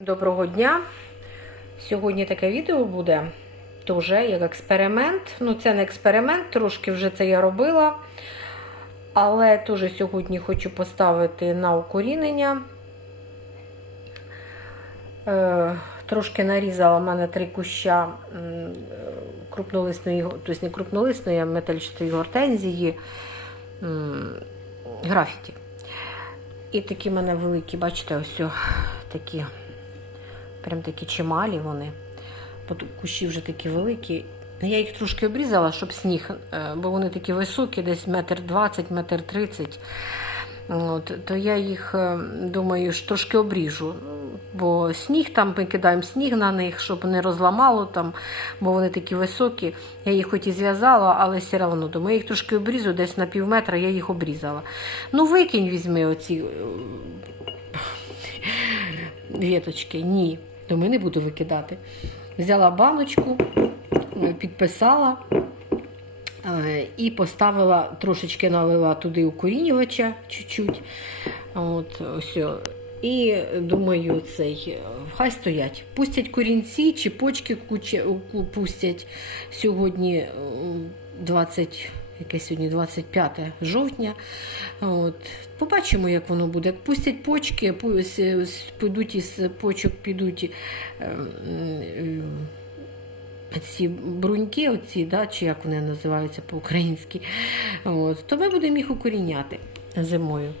Доброго дня! Сьогодні таке відео буде теж як експеримент. Ну, це не експеримент, трошки вже це я робила. Але теж сьогодні хочу поставити на укорінення. Е, трошки нарізала в мене три куща крупнолисної, тобто не крупнолисної, а металічної гортензії графіті. І такі в мене великі, бачите, ось такі. Прям такі чималі вони. Бо кущі вже такі великі. Я їх трошки обрізала, щоб сніг, е, бо вони такі високі, десь метр двадцять, метр тридцять. То я їх е, думаю, що трошки обріжу. Бо сніг там ми кидаємо сніг на них, щоб не розламало там, бо вони такі високі. Я їх хоч і зв'язала, але все одно думаю, я їх трошки обрізу, десь на пів метра я їх обрізала. Ну, викинь візьми оці е, віточки. Ні, думаю, не буду викидати. Взяла баночку, е, підписала е, і поставила, трошечки налила туди укорінювача чуть-чуть. От, ось. І думаю, цей, е, хай стоять. Пустять корінці чи почки пустять сьогодні е, 20, яке сьогодні 25 жовтня. От. Побачимо, як воно буде. Як Пустять почки, підуть із почок, підуть ем, ці бруньки, оці, да, чи як вони називаються по-українськи, то ми будемо їх укоріняти зимою.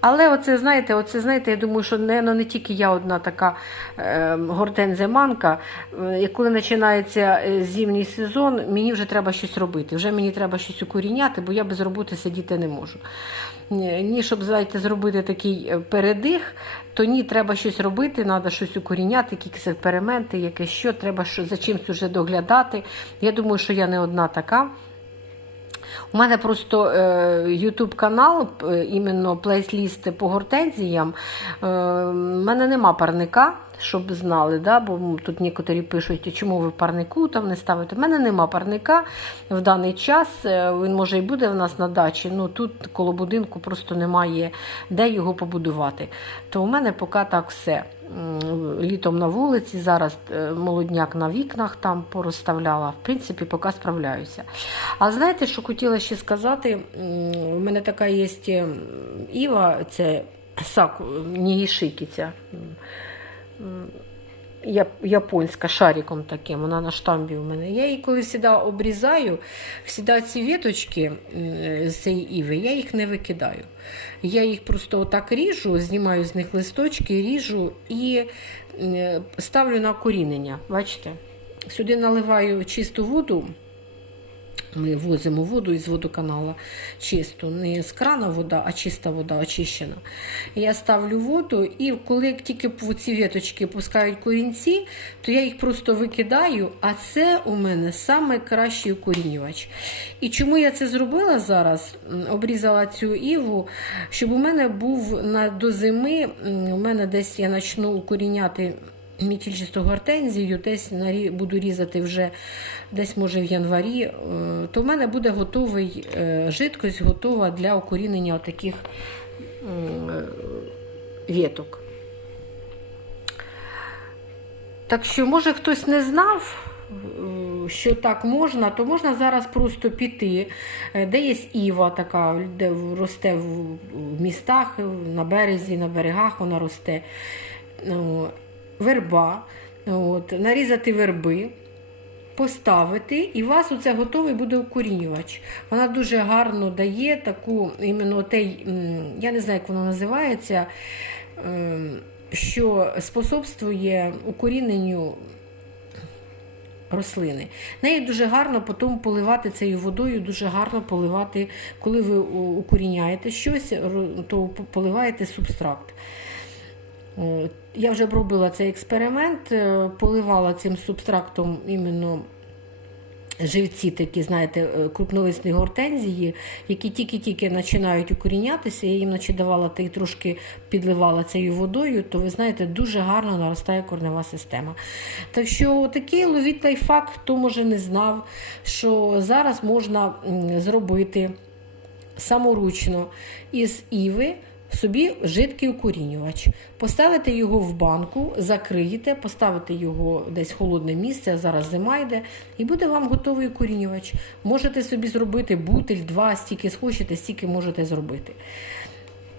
Але оце, знаєте, оце, знаєте, я думаю, що не, ну, не тільки я одна така е, гортензиманка. Е, коли починається е, зимній сезон, мені вже треба щось робити. Вже мені треба щось укоріняти, бо я без роботи сидіти не можу. Ні, щоб знаєте, зробити такий е, передих, то ні, треба щось робити, треба щось укоріняти, якісь експерименти, якесь що, треба що, за чимось вже доглядати. Я думаю, що я не одна така. У мене просто е, YouTube канал, е, іменно плейсліст по гортензіям. Е, У мене нема парника, щоб знали, да? бо тут некоторі пишуть, чому ви парнику там не ставите. У мене нема парника в даний час. Е, Він може і буде в нас на дачі. Ну тут коло будинку просто немає де його побудувати. То у мене поки так все. Літом на вулиці, зараз е, молодняк на вікнах там порозставляла. В принципі, поки справляюся. А знаєте, що хотіла ще сказати? У мене така є Іва, це саку, нігішикіця. Я- Японська шариком таким, вона на штамбі у мене. Я її коли завжди обрізаю, завжди ці віточки з цієї іви, я їх не викидаю. Я їх просто отак ріжу, знімаю з них листочки, ріжу і ставлю на корінення. Бачите? Сюди наливаю чисту воду. Ми возимо воду із водоканалу чисту, не з крана вода, а чиста вода очищена. Я ставлю воду, і коли тільки ці віточки пускають корінці, то я їх просто викидаю. А це у мене найкращий укорінювач. І чому я це зробила зараз? Обрізала цю іву, щоб у мене був на до зими, у мене десь я почну укоріняти мітільчасту гортензію, десь буду різати вже десь, може, в январі, е, то в мене буде готовий е, жидкость готова для укорінення таких віток. Так що, може, хтось не знав, е, що так можна, то можна зараз просто піти, де є іва така, де росте в в містах, на березі, на берегах вона росте. Верба, от, нарізати верби, поставити, і у вас оце готовий буде укорінювач. Вона дуже гарно дає таку, іменно той, я не знаю, як воно називається, ем, що способствує укоріненню рослини. Нею дуже гарно потім поливати цією водою, дуже гарно поливати, коли ви укоріняєте щось, то поливаєте субстракт. Е, Я вже робила цей експеримент, е, поливала цим субстрактом іменно живці, такі, знаєте, е, крупнолисні гортензії, які тільки-тільки починають укорінятися. Я їм наче давала та й трошки підливала цією водою, то ви знаєте, дуже гарно наростає корнева система. Так що такий ловіть лайфхак, хто може не знав, що зараз можна зробити саморучно із іви собі жидкий укорінювач. Поставите його в банку, закриєте, поставите його десь в холодне місце, зараз зима йде, і буде вам готовий укорінювач. Можете собі зробити бутиль, два, стільки схочете, стільки можете зробити.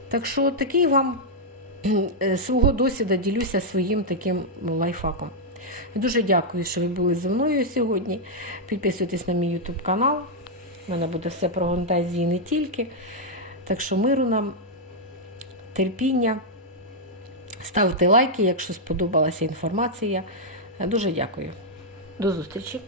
Так що такий вам е, свого досвіду ділюся своїм таким лайфхаком. Дуже дякую, що ви були зі мною сьогодні. Підписуйтесь на мій YouTube канал. У мене буде все про гонтазії не тільки. Так що миру нам, терпіння. Ставте лайки, якщо сподобалася інформація. Дуже дякую. До зустрічі!